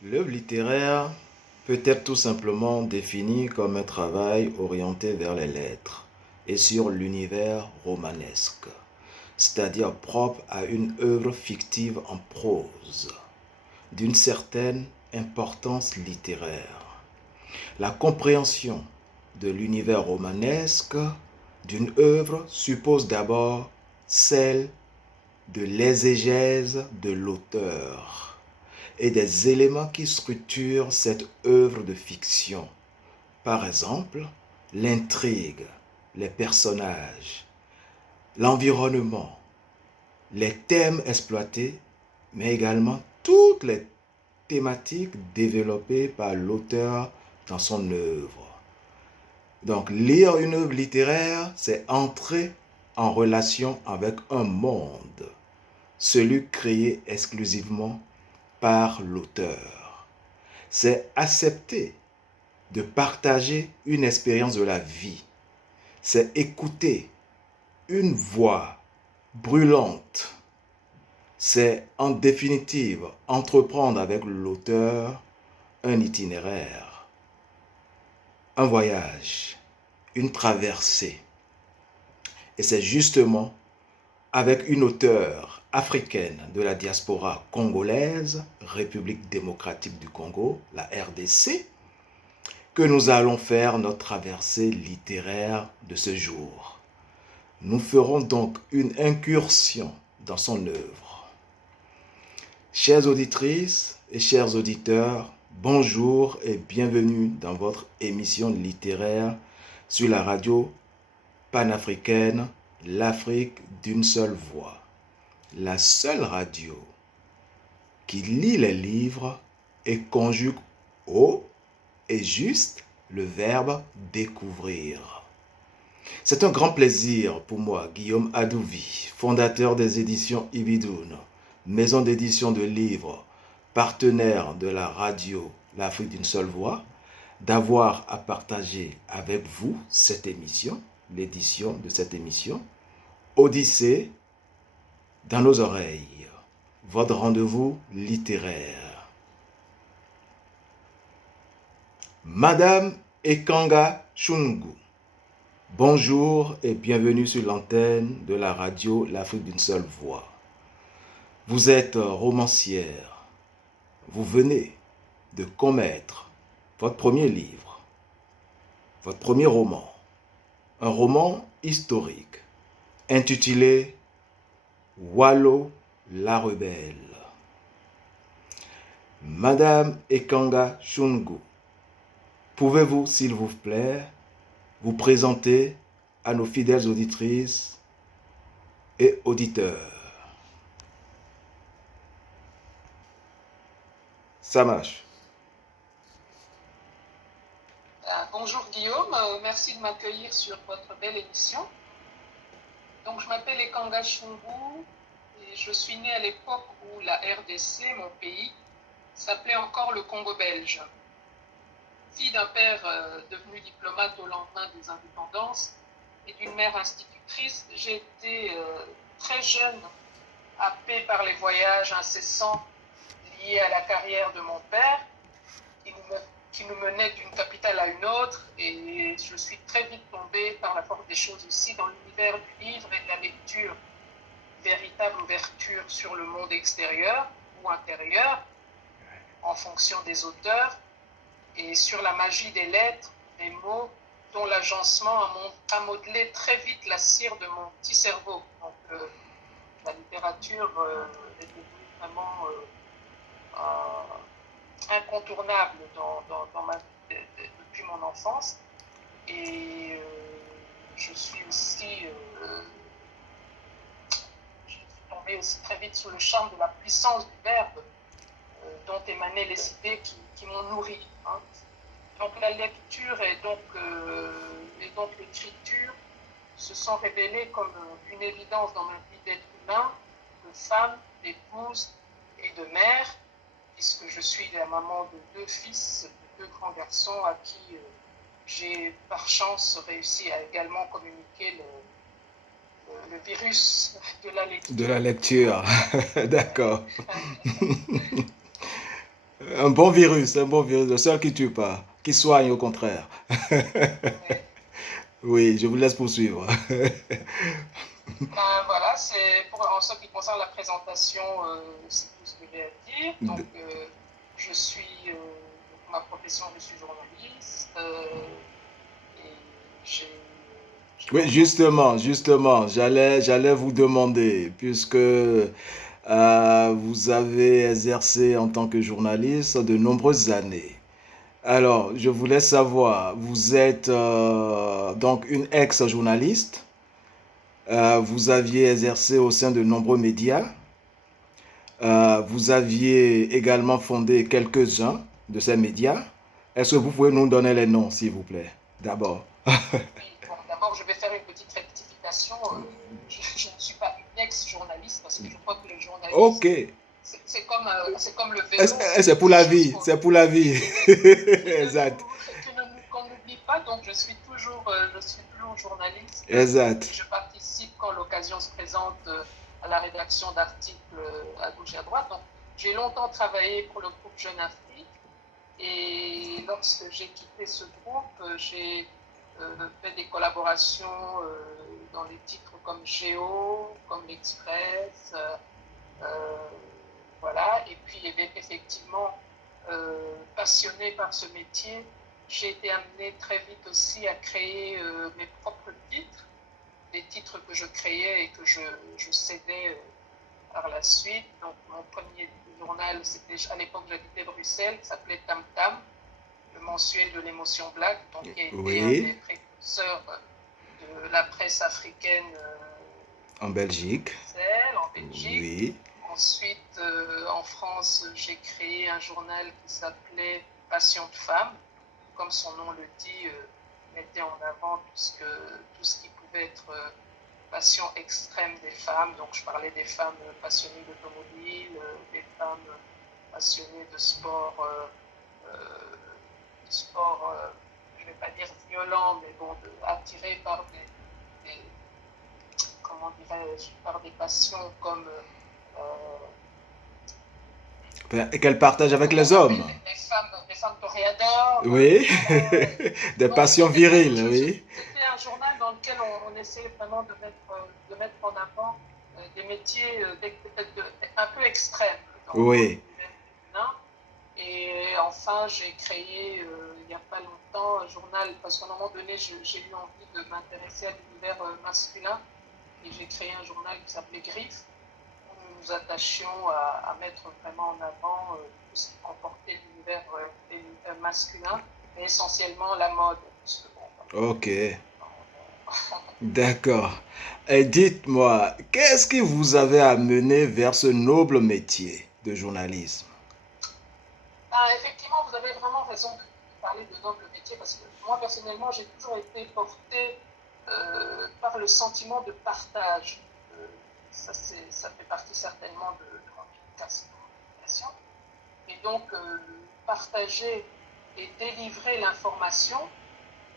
L'œuvre littéraire peut être tout simplement définie comme un travail orienté vers les lettres et sur l'univers romanesque, c'est-à-dire propre à une œuvre fictive en prose, d'une certaine importance littéraire. La compréhension de l'univers romanesque d'une œuvre suppose d'abord celle de l'exégèse de l'auteur et des éléments qui structurent cette œuvre de fiction. Par exemple, l'intrigue, les personnages, l'environnement, les thèmes exploités, mais également toutes les thématiques développées par l'auteur dans son œuvre. Donc, lire une œuvre littéraire, c'est entrer en relation avec un monde, celui créé exclusivement par l'auteur. C'est accepter de partager une expérience de la vie. C'est écouter une voix brûlante. C'est en définitive entreprendre avec l'auteur un itinéraire, un voyage, une traversée. Et c'est justement avec une auteure africaine de la diaspora congolaise, République démocratique du Congo, la RDC, que nous allons faire notre traversée littéraire de ce jour. Nous ferons donc une incursion dans son œuvre. Chères auditrices et chers auditeurs, bonjour et bienvenue dans votre émission littéraire sur la radio panafricaine, l'Afrique d'une seule voix. La seule radio qui lit les livres et conjugue haut et juste le verbe découvrir. C'est un grand plaisir pour moi, Guillaume Adouvi, fondateur des éditions Ibidoun, maison d'édition de livres, partenaire de la radio L'Afrique d'une seule voix, d'avoir à partager avec vous cette émission, l'édition de cette émission, Odyssée dans nos oreilles, votre rendez-vous littéraire. Madame Ekanga Chungu, bonjour et bienvenue sur l'antenne de la radio L'Afrique d'une seule voix. Vous êtes romancière. Vous venez de commettre votre premier livre, votre premier roman, un roman historique intitulé Wallo la rebelle. Madame Ekanga Chungu, pouvez-vous, s'il vous plaît, vous présenter à nos fidèles auditrices et auditeurs? Ça marche. Bonjour Guillaume, merci de m'accueillir sur votre belle émission. Donc je m'appelle Ekanga Chungu et je suis née à l'époque où la RDC, mon pays, s'appelait encore le Congo belge. Fille d'un père devenu diplomate au lendemain des indépendances et d'une mère institutrice, j'ai été très jeune happée par les voyages incessants liés à la carrière de mon père qui nous menait d'une capitale à une autre, et je suis très vite tombée par la force des choses aussi dans l'univers du livre et de la lecture, véritable ouverture sur le monde extérieur ou intérieur en fonction des auteurs, et sur la magie des lettres, des mots, dont l'agencement a modelé très vite la cire de mon petit cerveau. Donc la littérature est devenue vraiment incontournable dans ma vie depuis mon enfance, et je suis tombée aussi très vite sous le charme de la puissance du verbe dont émanaient les idées qui m'ont nourri. Hein. Donc la lecture et donc l'écriture se sont révélées comme une évidence dans ma vie d'être humain, de femme, d'épouse et de mère, puisque je suis la maman de 2 fils, de 2 grands garçons à qui j'ai par chance réussi à également communiquer le virus de la lecture. De la lecture, d'accord. un bon virus, le seul qui tue pas, qui soigne au contraire. Ouais. Oui, je vous laisse poursuivre. Ben, voilà, c'est pour en ce qui concerne la présentation, c'est tout ce que j'ai à dire. Donc, je suis, ma profession, je suis journaliste et j'ai Oui, longtemps. justement, j'allais vous demander, puisque vous avez exercé en tant que journaliste de nombreuses années. Alors, je voulais savoir, vous êtes donc une ex-journaliste, vous aviez exercé au sein de nombreux médias, vous aviez également fondé quelques-uns de ces médias. Est-ce que vous pouvez nous donner les noms, s'il vous plaît, d'abord? Oui, bon, d'abord, je vais faire une petite rectification. Je ne suis pas une ex-journaliste parce que je crois que le Ok. journalisme, c'est comme le vélo, c'est C'est pour quelque la chose vie, c'est pour la vie. Exact, qu'on n'oublie pas. Donc, je suis toujours journaliste exact. et je participe quand l'occasion se présente à la rédaction d'articles à gauche et à droite. Donc, j'ai longtemps travaillé pour le groupe Jeune Afrique et lorsque j'ai quitté ce groupe, j'ai fait des collaborations dans les titres comme Géo, comme l'Express, euh, voilà. Et puis, eh bien, effectivement, passionnée par ce métier, j'ai été amenée très vite aussi à créer mes propres titres, des titres que je créais et que je cédais par la suite. Donc, mon premier journal, c'était à l'époque, j'habitais Bruxelles, qui s'appelait Tam Tam, le mensuel de l'émotion black, donc qui a été un Oui, des précurseurs de la presse africaine en Belgique. Bruxelles, en Belgique. Oui, Ensuite, en France, j'ai créé un journal qui s'appelait Passion de femme. Comme son nom le dit, mettait en avant tout ce qui pouvait être passion extrême des femmes. Donc, je parlais des femmes passionnées d'automobile, des femmes passionnées de sport je ne vais pas dire violent, mais bon, attirées par des comment dirais-je, par des passions comme et qu'elle partage avec comment les on appelle hommes. les femmes toréadors, Oui, voilà. des Donc passions viriles, oui. c'était un journal dans lequel on essayait vraiment de mettre en avant des métiers peut-être un peu extrêmes dans Oui, l'univers féminin. Et enfin, j'ai créé il n'y a pas longtemps un journal, parce qu'à un moment donné, j'ai eu envie de m'intéresser à l'univers masculin, et j'ai créé un journal qui s'appelait Griffe, où nous nous attachions à mettre vraiment en avant tout ce qui comportait l'univers masculin, mais essentiellement la mode. Parce que, bon, ok, on- d'accord. Et dites-moi, qu'est-ce qui vous avait amené vers ce noble métier de journalisme? Ah, effectivement, vous avez vraiment raison de parler de noble métier, parce que moi, personnellement, j'ai toujours été portée par le sentiment de partage. Euh, ça fait partie certainement de mon éducation. Et donc, partager et délivrer l'information,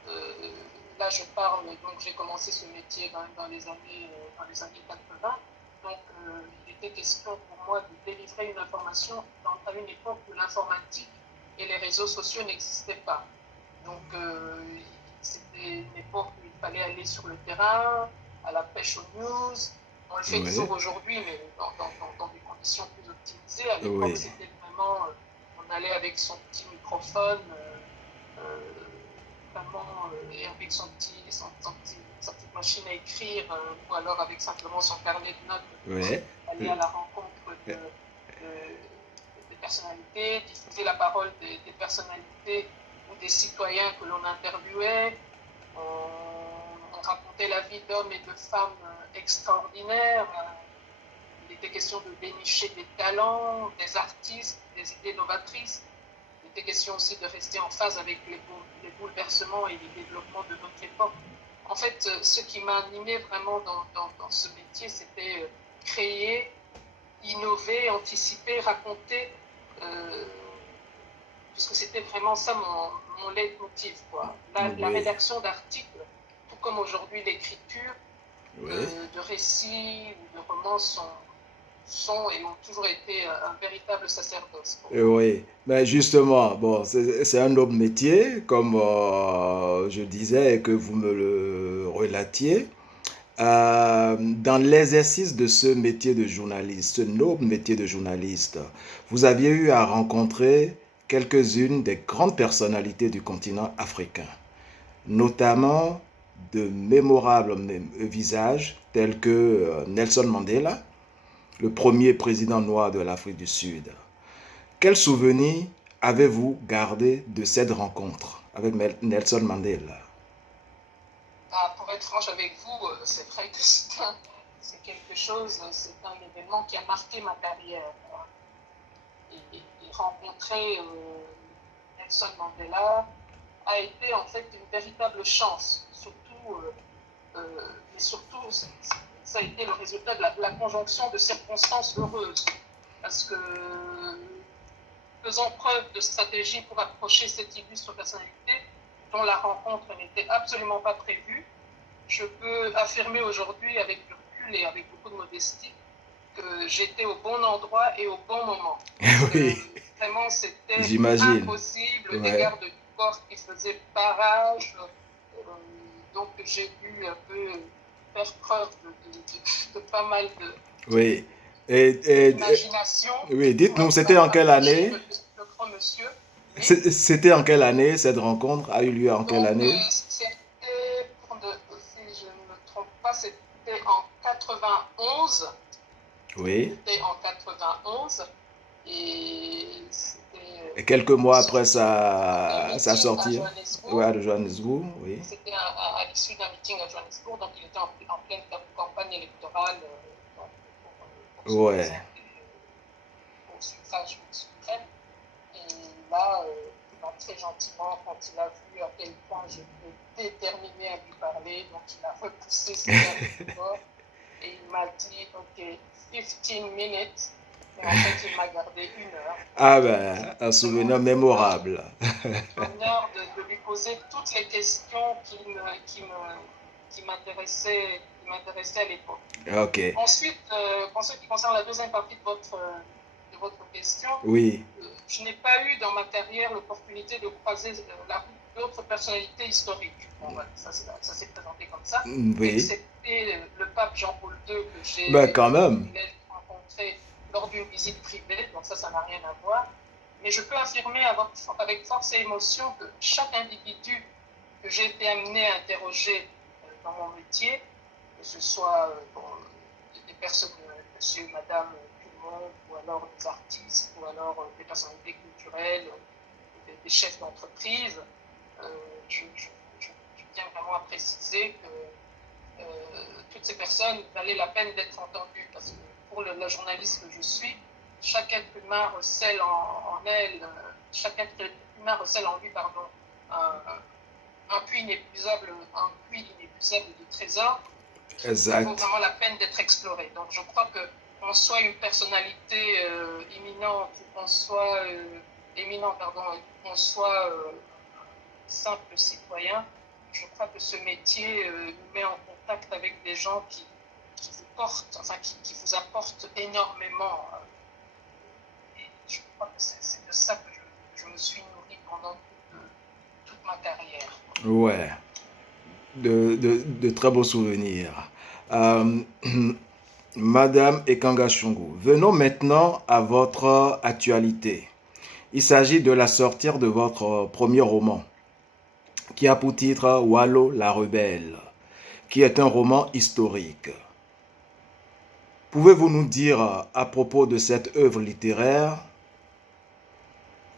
euh, là je parle, donc j'ai commencé ce métier dans les années 80. Donc, il était question pour moi de délivrer une information à une époque où l'informatique et les réseaux sociaux n'existaient pas. Donc, c'était une époque où il fallait aller sur le terrain, à la pêche aux news. On le fait Oui, toujours aujourd'hui, mais dans des conditions plus optimisées. À l'époque, oui, c'était vraiment, on allait avec son petit microphone, euh, vraiment, et avec sa petite machine à écrire, ou alors avec simplement son carnet de notes pour oui, aller à la rencontre des personnalités, diffuser la parole des personnalités ou des citoyens que l'on interviewait. On racontait la vie d'hommes et de femmes extraordinaires. Il était question de dénicher des talents, des artistes, des idées novatrices. Il était question aussi de rester en phase avec les bouleversements et les développements de notre époque. En fait, ce qui m'a animé vraiment dans ce métier, c'était créer, innover, anticiper, raconter, euh, puisque c'était vraiment ça mon leitmotiv, quoi. La oui, rédaction d'articles, tout comme aujourd'hui l'écriture oui, de récits ou de romans sont et ont toujours été un véritable sacerdoce. Oui, mais justement, bon, c'est un autre métier, comme je disais et que vous me le relatiez. Dans l'exercice de ce métier de journaliste, ce noble métier de journaliste, vous aviez eu à rencontrer quelques-unes des grandes personnalités du continent africain, notamment de mémorables visages tels que Nelson Mandela, le premier président noir de l'Afrique du Sud. Quel souvenir avez-vous gardé de cette rencontre avec Nelson Mandela? Pour être franche avec vous, c'est vrai que c'est quelque chose, c'est un événement qui a marqué ma carrière. Et rencontrer Nelson Mandela a été en fait une véritable chance, mais surtout, ça a été le résultat de la conjonction de circonstances heureuses. Parce que faisant preuve de stratégie pour approcher cette illustre personnalité, dont la rencontre n'était absolument pas prévue, je peux affirmer aujourd'hui avec du recul et avec beaucoup de modestie que j'étais au bon endroit et au bon moment. Oui, Vraiment, c'était j'imagine. impossible, des Ouais. gardes du corps qui faisaient barrage. Donc, j'ai dû un peu faire preuve de pas mal Oui. Et, d'imagination oui, pour dites-nous, c'était en quelle approcher année? le grand monsieur. Oui. C'était en quelle année cette rencontre a eu lieu en quelle Donc, année? c'était, si je ne me trompe pas, c'était en 91. Oui. C'était en 91 et c'était Et quelques mois après un sa meeting à sortie, ouais, Johannesburg. à Johannesburg, oui. C'était à l'issue d'un meeting à Johannesburg, donc il était en pleine campagne électorale donc pour se Ouais. présenter au suffrage suprême. Et là, il m'a très gentiment, quand il a vu à quel point j'étais déterminé à lui parler, donc il a repoussé ses gardes corps et il m'a dit, OK, 15 minutes. Et en fait, il m'a gardé 1 heure. Ah ben, un Vraiment souvenir mémorable. le bonheur de lui poser toutes les questions qui m'intéressaient à l'époque. Ok. Ensuite, en ce qui concerne la deuxième partie de votre question, Oui. je n'ai pas eu dans ma carrière l'opportunité de croiser la route d'autres personnalités historiques. Bon, voilà, ça s'est présenté comme ça, Oui. excepté le pape Jean-Paul II que Ben j'ai quand eu le même. privilège de rencontrer lors d'une visite privée, donc ça n'a rien à voir. Mais je peux affirmer avec force et émotion que chaque individu que j'ai été amené à interroger dans mon métier, que ce soit des personnes, monsieur, madame, tout le monde, ou alors des artistes, ou alors des personnalités culturelles, des chefs d'entreprise, je tiens vraiment à préciser que toutes ces personnes valaient la peine d'être entendues, parce que pour la journaliste que je suis, chaque être humain recèle en elle, chaque être humain recèle en lui, pardon, un puits inépuisable de trésors qui vaut Exact. vraiment la peine d'être exploré. Donc je crois que qu'on soit une personnalité imminente, qu'on soit éminent, pardon, qu'on soit simple citoyen, je crois que ce métier nous met en contact avec des gens qui vous portent, enfin qui vous apportent énormément. Et je crois que c'est de ça que je me suis nourri pendant toute ma carrière. Ouais. De très beaux souvenirs. Euh, Madame Ekanga Chungu, venons maintenant à votre actualité. Il s'agit de la sortie de votre premier roman, qui a pour titre Wallo la rebelle, qui est un roman historique. Pouvez-vous nous dire à propos de cette œuvre littéraire,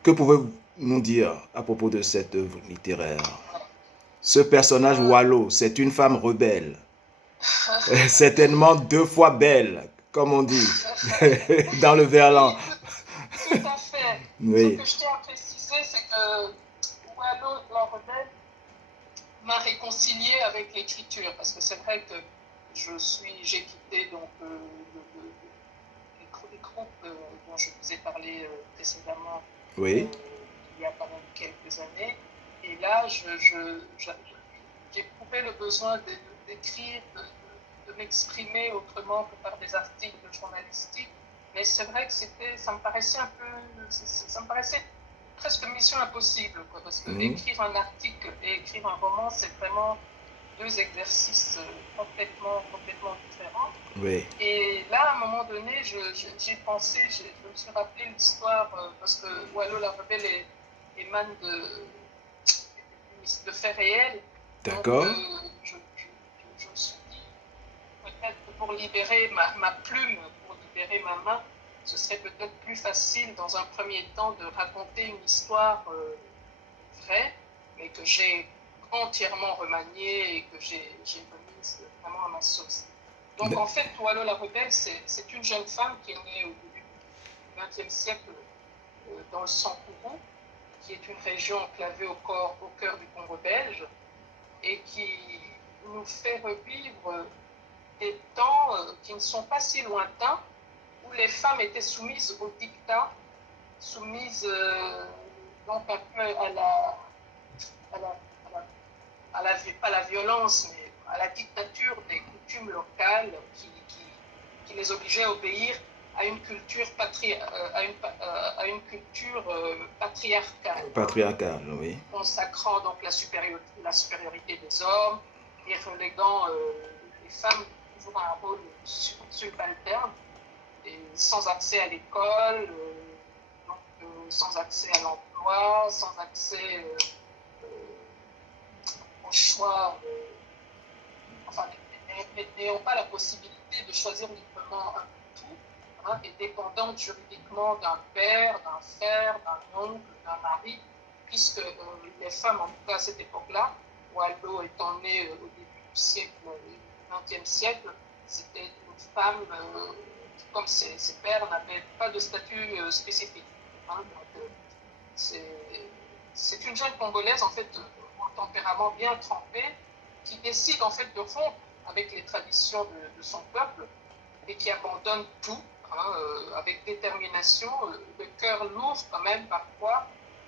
que pouvez-vous nous dire à propos de cette œuvre littéraire? Ce personnage Wallo, c'est une femme rebelle, certainement 2 fois belle, comme on dit, dans le verlan. Oui, tout à fait. Ce Oui, que je tiens à préciser, c'est que Wallo la rebelle m'a réconcilié avec l'écriture, parce que c'est vrai que j'ai quitté donc les groupes dont je vous ai parlé précédemment oui, il y a quand même quelques années, et là j'éprouvais le besoin d'écrire, de m'exprimer autrement que par des articles journalistiques. Mais c'est vrai que ça me paraissait ça me paraissait presque mission impossible, quoi, parce que écrire un article et écrire un roman, c'est vraiment deux exercices complètement différents. Oui. Et là, à un moment donné, j'ai pensé, je me suis rappelé l'histoire, parce que Wallo la Rebelle émane de faits réels. D'accord. Donc, je me suis dit, peut-être que pour libérer ma plume, pour libérer ma main, ce serait peut-être plus facile dans un premier temps de raconter une histoire vraie, mais que j'ai entièrement remaniée et que j'ai remise vraiment à ma sauce. Donc en fait, Wallo la Rebelle, c'est une jeune femme qui est née au début du XXe siècle dans le Sankourou, qui est une région enclavée au cœur du Congo belge, et qui nous fait revivre des temps qui ne sont pas si lointains, où les femmes étaient soumises au dictat, soumises donc un peu pas la violence, mais à la dictature des coutumes locales qui les obligeaient à obéir à une culture, patriarcale. Patriarcale, oui. Consacrant donc la supériorité des hommes et reléguant les femmes toujours à un rôle subalterne, et sans accès à l'école, sans accès à l'emploi, sans accès au choix, enfin, n'ayant pas la possibilité de choisir librement un tout, hein, et dépendante juridiquement d'un père, d'un frère, d'un oncle, d'un mari, puisque les femmes, en tout cas à cette époque-là, Waldo étant née au début du siècle, du XXe siècle, c'était une femme qui, comme ses pères, n'avait pas de statut spécifique. Hein, donc, c'est une jeune Congolaise, en fait, au tempérament bien trempé, qui décide en fait de rompre avec les traditions de son peuple et qui abandonne tout, hein, avec détermination, le cœur lourd quand même parfois,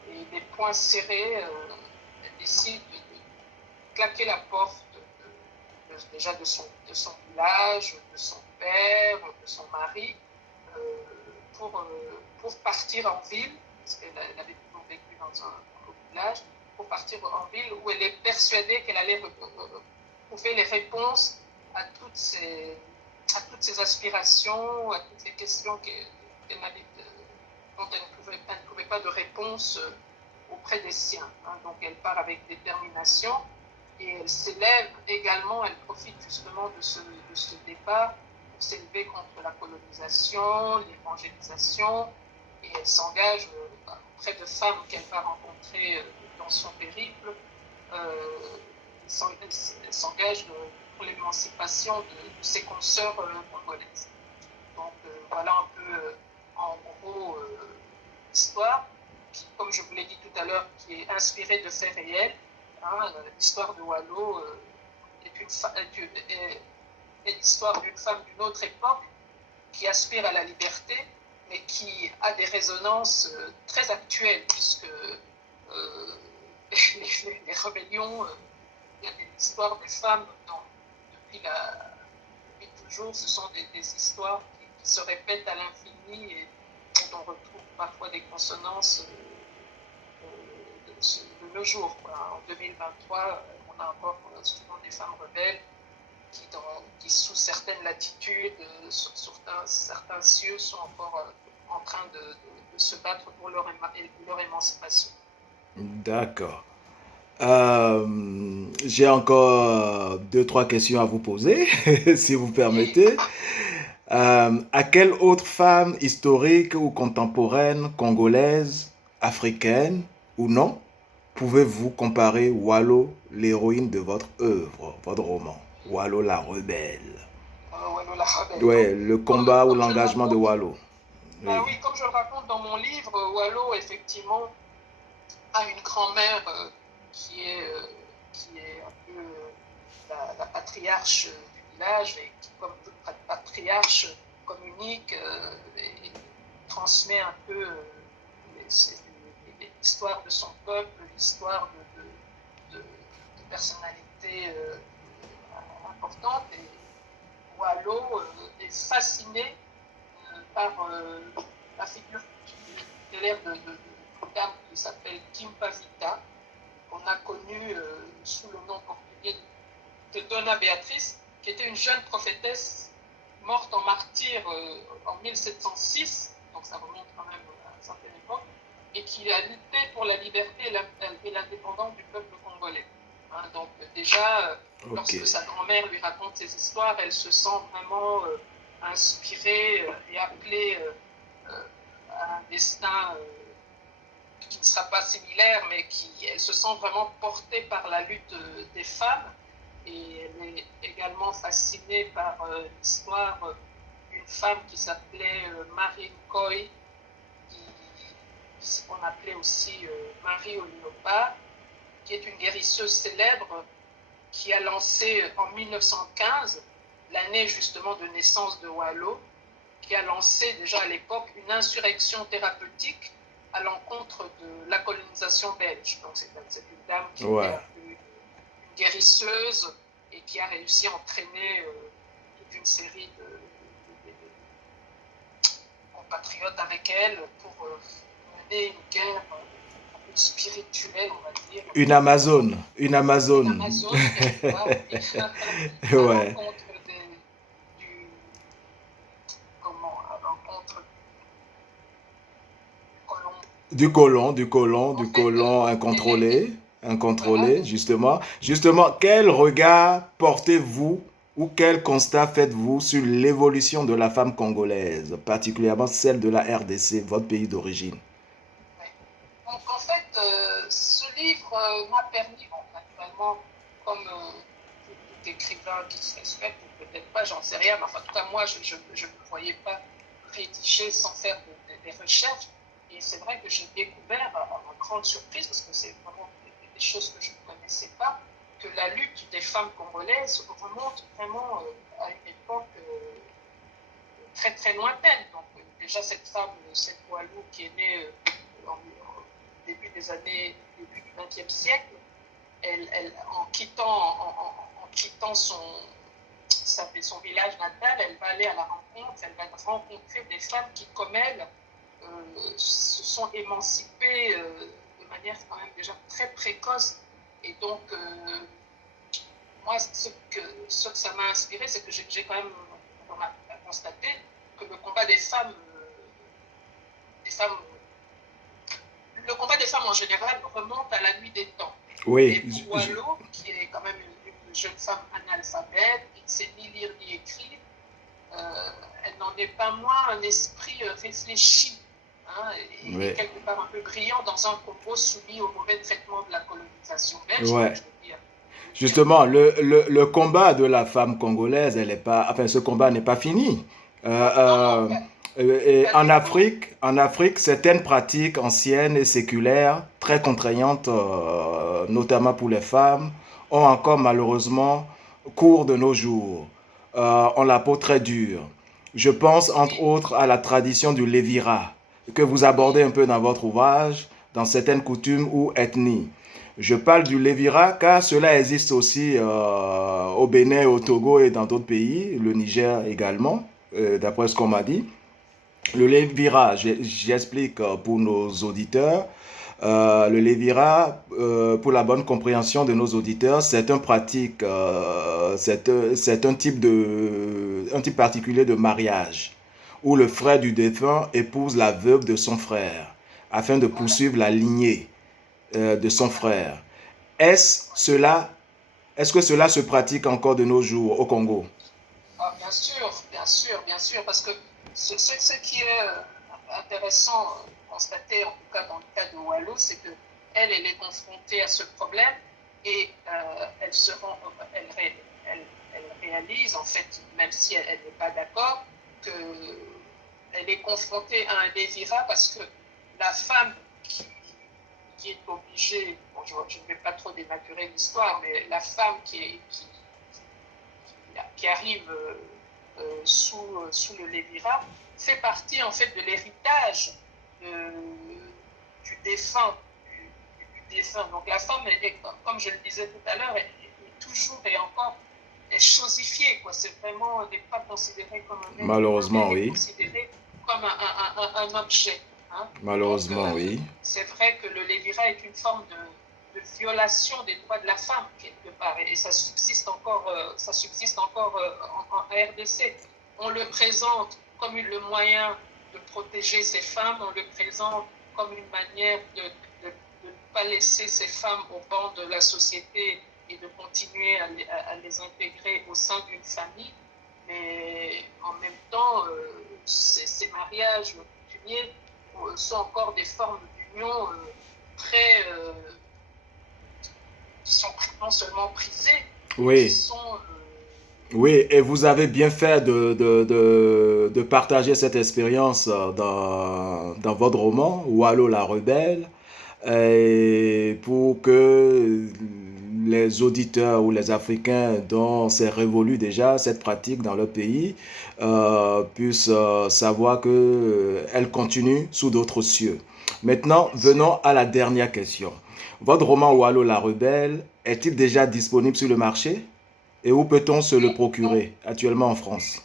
et les poings serrés, elle décide de claquer la porte déjà de son village, de son père, de son mari, pour partir en ville, parce qu'elle avait toujours vécu dans un village, pour partir en ville où elle est persuadée qu'elle allait trouver les réponses à toutes ses aspirations, à toutes les questions dont elle ne trouvait pas de réponse auprès des siens. Hein. Donc elle part avec détermination et elle s'élève également, elle profite justement de ce départ pour s'élever contre la colonisation, l'évangélisation, et elle s'engage auprès de femmes qu'elle va rencontrer dans son périple. Elle s'engage pour l'émancipation de ses consoeurs congolaises. Donc voilà un peu en gros l'histoire qui, comme je vous l'ai dit tout à l'heure, qui est inspirée de faits réels. Hein, l'histoire de Wallo est l'histoire d'une femme d'une autre époque qui aspire à la liberté, mais qui a des résonances très actuelles, puisque les rébellions, il y a des histoires des femmes depuis toujours, ce sont des histoires qui se répètent à l'infini et dont on retrouve parfois des consonances de nos jours. Quoi. En 2023, on a encore souvent des femmes rebelles qui sous certaines latitudes, sur certains cieux, sont encore en train de se battre pour leur émancipation. D'accord. J'ai encore deux, trois questions à vous poser, si vous permettez. À quelle autre femme historique ou contemporaine, congolaise, africaine ou non, pouvez-vous comparer Wallo, l'héroïne de votre œuvre, votre roman, Wallo la rebelle? Wallo la rebelle. Ouais, le combat ou l'engagement de Wallo. Oui. Oui, comme je le raconte dans mon livre, Wallo, effectivement, a une grand-mère qui est un peu la patriarche du village et qui, comme toute patriarche, communique et transmet un peu l'histoire de son peuple, l'histoire de personnalités importantes. Wallo est fasciné par la figure tutélaire d'une dame qui s'appelle Kim Pavita, qu'on a connue sous le nom portugais de Dona Beatriz, qui était une jeune prophétesse morte en martyr en 1706, donc ça remonte quand même à une certaine époque, et qui a lutté pour la liberté et l'indépendance du peuple congolais. Hein, donc déjà, lorsque sa grand-mère lui raconte ces histoires, elle se sent vraiment inspirée et appelée à un destin qui ne sera pas similaire, mais elle se sent vraiment portée par la lutte des femmes. Et elle est également fascinée par l'histoire d'une femme qui s'appelait Marie Nkoy, qu'on appelait aussi Marie au léopard, qui est une guérisseuse célèbre qui a lancé en 1915, l'année justement de naissance de Wallo, qui a lancé déjà à l'époque une insurrection thérapeutique à l'encontre de la colonisation belge. Donc c'est une dame qui était une guérisseuse et qui a réussi à entraîner toute une série de compatriotes avec elle pour mener une guerre spirituelle, on va dire. Une Amazone. Une Amazone, ouais. À l'encontre du colon incontrôlé, voilà. Justement, quel regard portez-vous ou quel constat faites-vous sur l'évolution de la femme congolaise, particulièrement celle de la RDC, votre pays d'origine? Donc en fait, ce livre m'a permis, naturellement, comme tout écrivain qui se respecte, ou peut-être pas, j'en sais rien, mais enfin, en tout cas, moi, je ne voyais pas rédiger sans faire des recherches. Et c'est vrai que j'ai découvert, à ma grande surprise, parce que c'est vraiment des choses que je ne connaissais pas, que la lutte des femmes congolaises remonte vraiment à une époque très très lointaine. Donc déjà cette femme, cette Wallo qui est née au début du XXe siècle, en quittant son village natal, elle va aller à la rencontre, elle va rencontrer des femmes qui, comme elle, se sont émancipées de manière quand même déjà très précoce. Et donc, moi, ce que ça m'a inspiré, c'est que j'ai quand même constaté que le combat des femmes en général remonte à la nuit des temps. Oui. Et pour Wallo, qui est quand même une jeune femme analphabète, qui ne sait ni lire ni écrire, elle n'en est pas moins un esprit réfléchi, hein, et quelque part un peu brillant dans un Congo soumis au mauvais traitement de la colonisation belge. Ouais. Justement, le combat de la femme congolaise, ce combat n'est pas fini. En Afrique, certaines pratiques anciennes et séculaires, très contraignantes, notamment pour les femmes, ont encore malheureusement cours de nos jours. On la peau très dure. Je pense entre autres à la tradition du lévira, que vous abordez un peu dans votre ouvrage, dans certaines coutumes ou ethnies. Je parle du lévira car cela existe aussi au Bénin, au Togo et dans d'autres pays, le Niger également, d'après ce qu'on m'a dit. Le lévira, j'explique pour nos auditeurs. Le lévira, pour la bonne compréhension de nos auditeurs, c'est un type particulier de mariage où le frère du défunt épouse la veuve de son frère afin de poursuivre la lignée de son frère. Est-ce que cela se pratique encore de nos jours au Congo? Bien sûr, parce que ce qui est intéressant de constater, en tout cas dans le cas de Wallo, c'est qu'elle est confrontée à ce problème et elle réalise, en fait, même si elle n'est pas d'accord, qu'elle est confrontée à un lévira parce que la femme qui est obligée, bon, je ne vais pas trop dénaturer l'histoire, mais la femme qui arrive sous le lévira fait partie en fait de l'héritage du défunt. Donc la femme, comme je le disais tout à l'heure, est toujours et encore est chosifié, quoi. C'est vraiment, n'est pas considéré comme un être humain, Malheureusement, mais est oui. considéré comme un objet. Hein. Malheureusement, Donc, oui. c'est vrai que le lévirat est une forme de violation des droits de la femme, quelque part, et ça subsiste encore, en RDC. On le présente comme le moyen de protéger ces femmes, on le présente comme une manière de ne pas laisser ces femmes au banc de la société et de continuer à les intégrer au sein d'une famille. Mais en même temps, ces mariages coutumiers sont encore des formes d'union très qui sont non seulement prisées, mais qui Oui. sont Oui, et vous avez bien fait de partager cette expérience dans votre roman, Wallo la rebelle, et pour que les auditeurs ou les Africains dont c'est révolu déjà cette pratique dans leur pays puissent savoir qu'elle continue sous d'autres cieux. Maintenant, bien sûr. venons à la dernière question. Votre roman Wallo la rebelle est-il déjà disponible sur le marché? Et où peut-on se le Oui, donc procurer actuellement en France?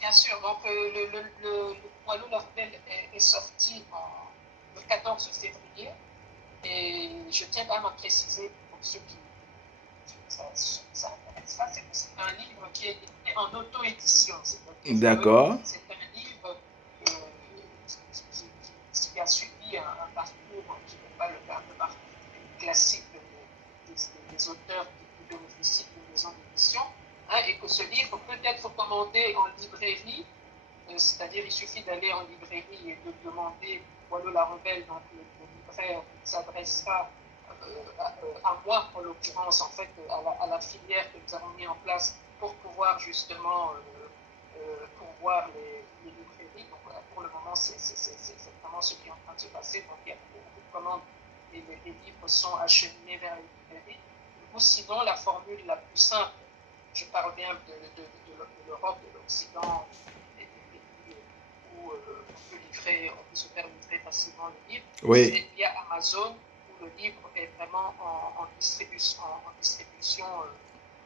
bien sûr, donc le Wallo la rebelle est sorti le 14 février. Et je tiens quand même à préciser pour ceux qui ça intéresse pas, c'est que c'est un livre qui est en auto-édition. C'est-à-dire que D'accord. c'est un livre qui a suivi un parcours qui n'est pas le parcours classique des auteurs qui bénéficient d'une maison d'édition, hein, et que ce livre peut être commandé en librairie, c'est-à-dire il suffit d'aller en librairie et de demander Wallo la rebelle, donc le libraire s'adressera à moi, en l'occurrence, en fait, à la filière que nous avons mis en place pour pouvoir justement pourvoir les librairies. Donc voilà, pour le moment, c'est vraiment ce qui est en train de se passer. Donc il y a beaucoup de commandes et les livres sont acheminés vers les librairies. Ou sinon, la formule la plus simple, je parle bien de l'Europe, de l'Occident, des pays où on peut se faire livrer facilement le livre, Oui, c'est via Amazon, où le livre est vraiment en distribution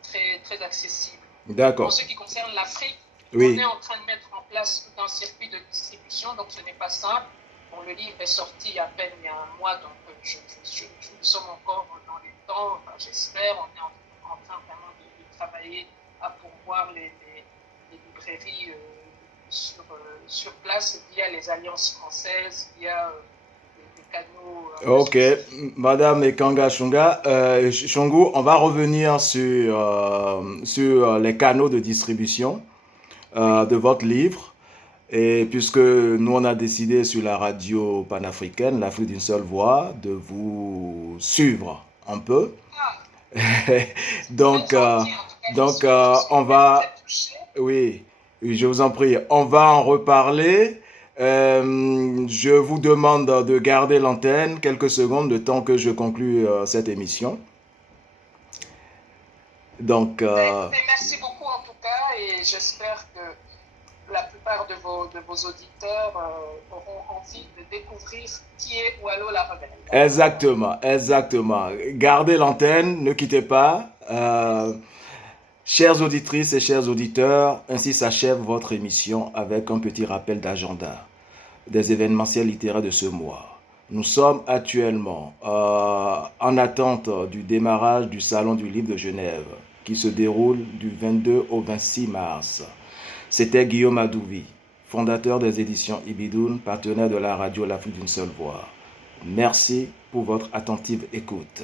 très, très accessible. En d'accord. ce qui concerne l'Afrique, on est Oui, en train de mettre en place tout un circuit de distribution, donc ce n'est pas simple. Bon, le livre est sorti à peine il y a un mois, donc nous sommes encore dans les temps, enfin, j'espère, on est en train vraiment de travailler à pourvoir les librairies sur place via les alliances françaises, via des canaux ok. spécifiques. Madame Ekanga Shunga, Shungu, on va revenir sur les canaux de distribution Oui, de votre livre. Et puisque nous, on a décidé sur la radio panafricaine, l'Afrique d'une seule voix, de vous suivre un peu. ah, c'est très donc, euh, gentil. En tout cas, je donc, suis on très, va, très touchée. oui, oui, je vous en prie, on va en reparler. Je vous demande de garder l'antenne quelques secondes, le temps que je conclue cette émission. Donc, Ben, écoutez, merci beaucoup en tout cas, et j'espère que la plupart de vos auditeurs auront envie de découvrir qui est Wallo la rebelle. exactement, exactement. Gardez l'antenne, ne quittez pas. Chères auditrices et chers auditeurs, ainsi s'achève votre émission avec un petit rappel d'agenda des événementiels littéraires de ce mois. Nous sommes actuellement en attente du démarrage du Salon du Livre de Genève qui se déroule du 22 au 26 mars. C'était Guillaume Adouvi, fondateur des éditions Ibidoun, partenaire de la radio L'Afrique d'une seule voix. Merci pour votre attentive écoute.